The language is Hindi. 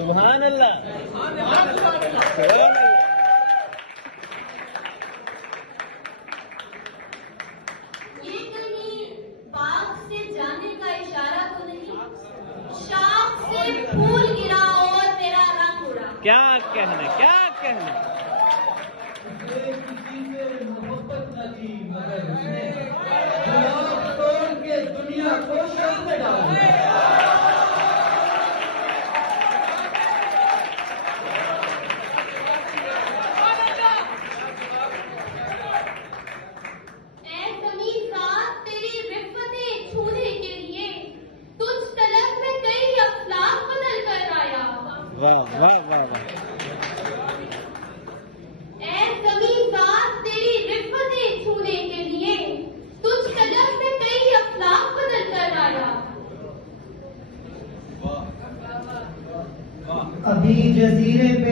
सुभान अल्लाह। ये कहीं बाग से जाने का इशारा तो नहीं? शाख से फूल गिरा और तेरा रंग उड़ा। क्या कहना, क्या कहना। किसी से मोहब्बत न थी मगर उसने गुलाब तोड़ के दुनिया को शर्म में डाल दिया। ऐ तमीज़दार, तेरी रिफ़्फ़तें छूने के लिए तुझ तलब में कई अखलाक बदल कर आया। वाह वाह वाह वाह। ऐ तमीज़दार, तेरी रिफ़्फ़तें छूने के लिए तुझ तलब में कई अखलाक बदल कर आया। अभी जजीरे पे